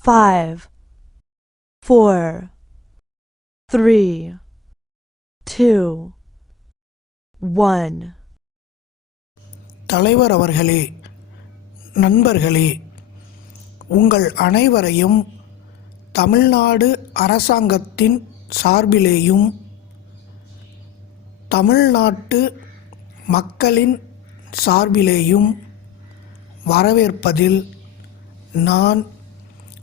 five, four, three, two, one. தலைவர் அவர்களே நண்பர்களே உங்கள் அனைவரையும் தமிழ்நாடு அரசாங்கத்தின் சார்பிலேயும் தமிழ்நாட்டு மக்களின் சார்பிலேயும் வரவேற்பதில் நான்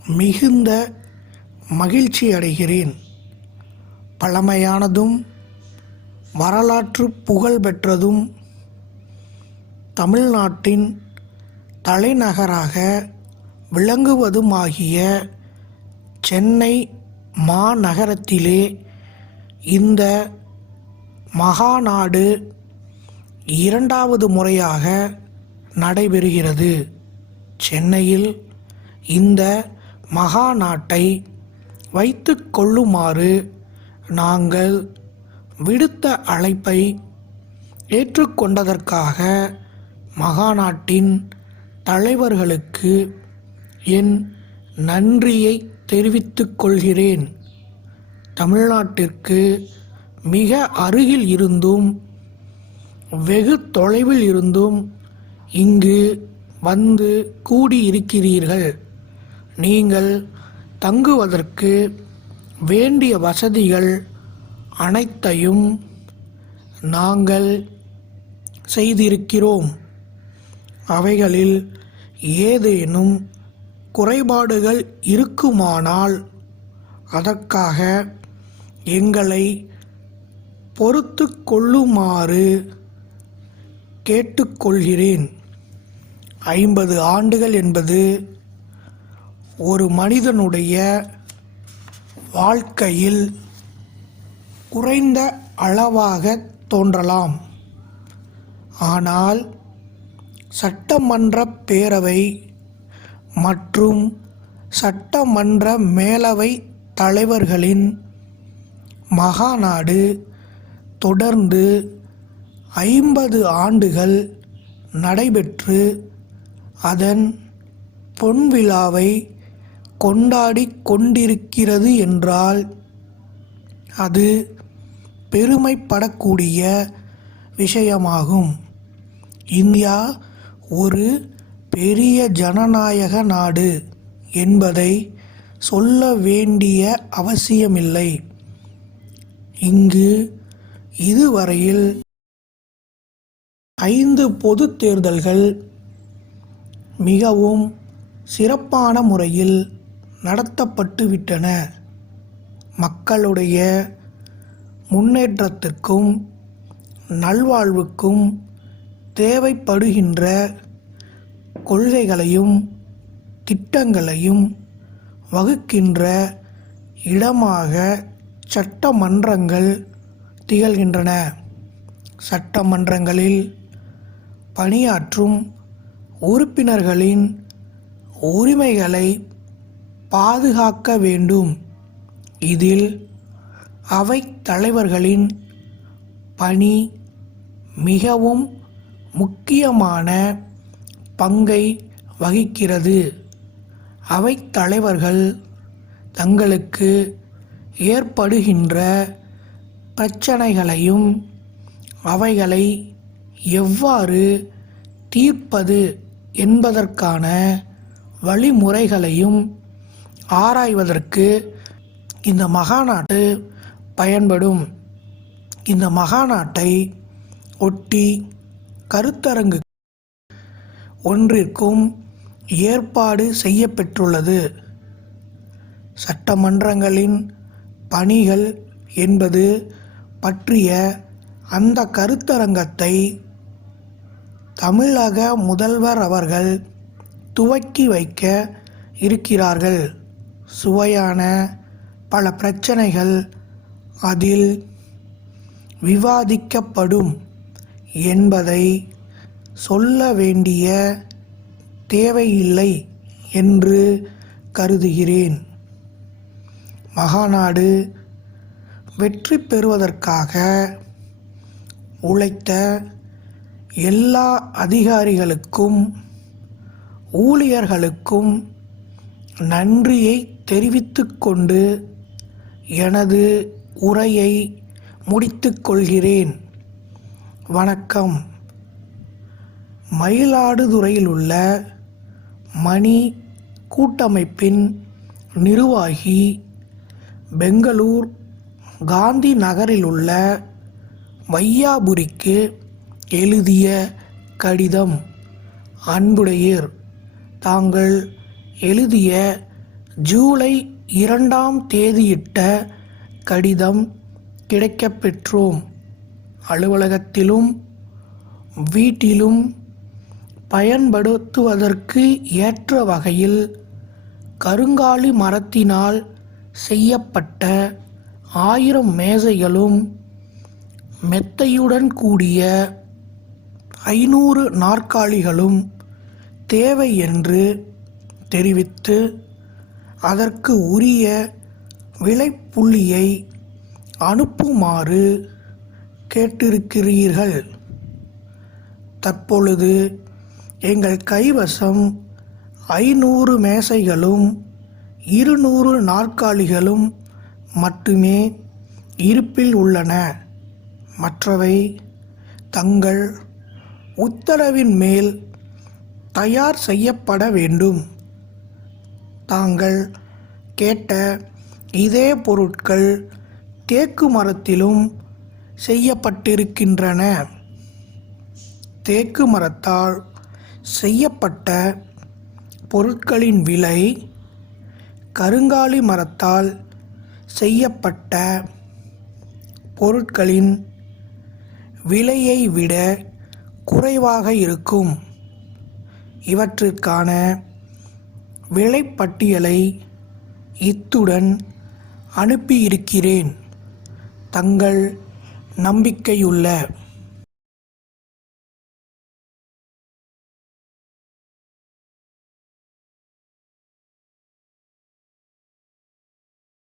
மிகுந்த மகிழ்ச்சி அடைகிறேன். பழமையானதும் வரலாற்று புகழ் பெற்றதும் தமிழ்நாட்டின் தலைநகராக விளங்குவதுமாகிய சென்னை மாநகரத்திலே இந்த மகாநாடு இரண்டாவது முறையாக நடைபெறுகிறது. சென்னையில் இந்த மகாநாட்டை வைத்து கொள்ளுமாறு நாங்கள் விடுத்த அழைப்பை ஏற்றுக்கொண்டதற்காக மகாநாட்டின் தலைவர்களுக்கு என் நன்றியை தெரிவித்துக் கொள்கிறேன். தமிழ்நாட்டிற்கு மிக அருகில் இருந்தும் வெகு தொலைவில் இருந்தும் இங்கு வந்து கூடியிருக்கிறீர்கள். நீங்கள் தங்குவதற்கு வேண்டிய வசதிகள் அனைத்தையும் நாங்கள் செய்திருக்கிறோம். அவைகளில் ஏதேனும் குறைபாடுகள் இருக்குமானால் அதற்காக எங்களை பொறுத்து கொள்ளுமாறு கேட்டுக்கொள்கிறேன். ஐம்பது ஆண்டுகள் என்பது ஒரு மனிதனுடைய வாழ்க்கையில் குறைந்த அளவாக தோன்றலாம். ஆனால் சட்டமன்ற பேரவை மற்றும் சட்டமன்ற மேலவை தலைவர்களின் மகாநாடு தொடர்ந்து ஐம்பது ஆண்டுகள் நடைபெற்று அதன் பொன்விழாவை கொண்டாடி கொண்டிருக்கிறது என்றால் அது பெருமைப்படக்கூடிய விஷயமாகும். இந்தியா ஒரு பெரிய ஜனநாயக நாடு என்பதை சொல்ல வேண்டிய அவசியமில்லை. இங்கு இதுவரையில் ஐந்து பொது தேர்தல்கள் மிகவும் சிறப்பான முறையில் நடத்தப்பட்டுவிட்டன. மக்களுடைய முன்னேற்றத்துக்கும் நல்வாழ்வுக்கும் தேவைப்படுகின்ற கொள்கைகளையும் திட்டங்களையும் வகுக்கின்ற இடமாக சட்டமன்றங்கள் திகழ்கின்றன. சட்டமன்றங்களில் பணியாற்றும் உறுப்பினர்களின் உரிமைகளை பாதுகாக்க வேண்டும். இதில் அவைத் தலைவர்களின் பணி மிகவும் முக்கியமான பங்கை வகிக்கிறது. அவைத் தலைவர்கள் தங்களுக்கு ஏற்படுகின்ற பிரச்சனைகளையும் அவைகளை எவ்வாறு தீர்ப்பது என்பதற்கான வழிமுறைகளையும் ஆராய்வதற்கு இந்த மகாநாட்டு பயன்படும். இந்த மகாநாட்டை ஒட்டி கருத்தரங்கு ஒன்றிற்கும் ஏற்பாடு செய்யப்பெற்றுள்ளது. சட்டமன்றங்களின் பணிகள் என்பது பற்றிய அந்த கருத்தரங்கத்தை தமிழக முதல்வர் அவர்கள் துவக்கி வைக்க இருக்கிறார்கள். சுவையான பல பிரச்சனைகள் அதில் விவாதிக்கப்படும் என்பதை சொல்ல வேண்டிய தேவையில்லை என்று கருதுகிறேன். மகாநாடு வெற்றி பெறுவதற்காக உழைத்த எல்லா அதிகாரிகளுக்கும் ஊழியர்களுக்கும் நன்றியை தெரிவித்துக்கொண்டு எனது உரையை முடித்துக்கொள்கிறேன். வணக்கம். மயிலாடுதுறையில் உள்ள மணி கூட்டமைப்பின் நிர்வாகி பெங்களூர் காந்தி நகரில் உள்ள வையாபுரிக்கு எழுதிய கடிதம் அன்புடையீர் தாங்கள் எழுதிய ஜூலை இரண்டாம் தேதியிட்ட கடிதம் கிடைக்கப்பெற்றோம். அலுவலகத்திலும் வீட்டிலும் பயன்படுத்துவதற்கு ஏற்ற வகையில் கருங்காலி மரத்தினால் செய்யப்பட்ட ஆயிரம் மேசைகளும் மெத்தையுடன் கூடிய ஐநூறு நாற்காலிகளும் தேவை என்று தெரிவித்து அதற்கு உரிய விலைப்புள்ளியை அனுப்புமாறு கேட்டிருக்கிறீர்கள். தற்பொழுது எங்கள் கைவசம் ஐநூறு மேசைகளும் இருநூறு நாற்காலிகளும் மட்டுமே இருப்பில் உள்ளன. மற்றவை தங்கள் உத்தரவின் மேல் தயார் செய்யப்பட வேண்டும். தாங்கள் கேட்ட இதே பொருட்கள் தேக்கு மரத்திலும் செய்யப்பட்டிருக்கின்றன. தேக்கு மரத்தால் செய்யப்பட்ட பொருட்களின் விலை கருங்காலி மரத்தால் செய்யப்பட்ட பொருட்களின் விலையை விட குறைவாக இருக்கும். இவற்றிற்கான விலைப்பட்டியலை இத்துடன் அனுப்பியிருக்கிறேன். தங்கள் நம்பிக்கையுள்ள